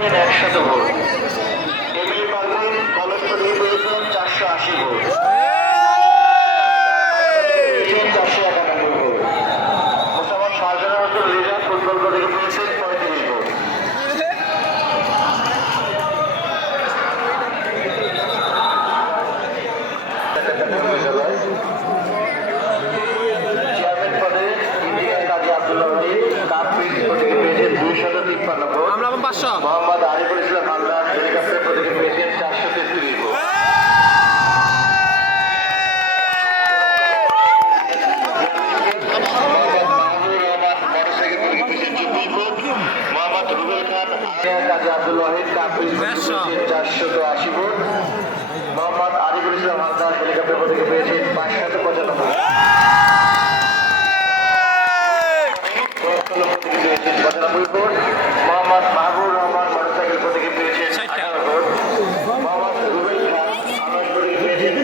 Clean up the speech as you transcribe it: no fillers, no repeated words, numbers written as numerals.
100 vote. MLA Parvez college থেকে পেয়েছেন 480 vote. 491 vote. Mosammat Shahjahan Reza football থেকে পেয়েছেন 35 ভোট। চেয়ারম্যান পদে ইন্ডিয়ার কাজী আব্দুল্লাহ রহিম কাপ থেকে পেয়েছেন 253 ভোট। মোহাম্মদ আরিফুল ইসলাম হালদার হেলিকপ্টার পদকে পেয়েছেন 433 ভোট। মোহাম্মদ রুবেল খান কাজী আব্দুল ওয়াহিদ কাপ পেয়েছেন 480 ভোট। মোহাম্মদ আরিফুল ইসলাম হালদার হেলিকপ্টার পদকে পেয়েছেন 595 ভোট। মোহাম্মদ মাহবুব রহমান মোটরসাইকেল থেকে পেয়েছেন 18 ভোট। মোহাম্মদ রুবেল খান আনাজ থেকে পেয়েছেন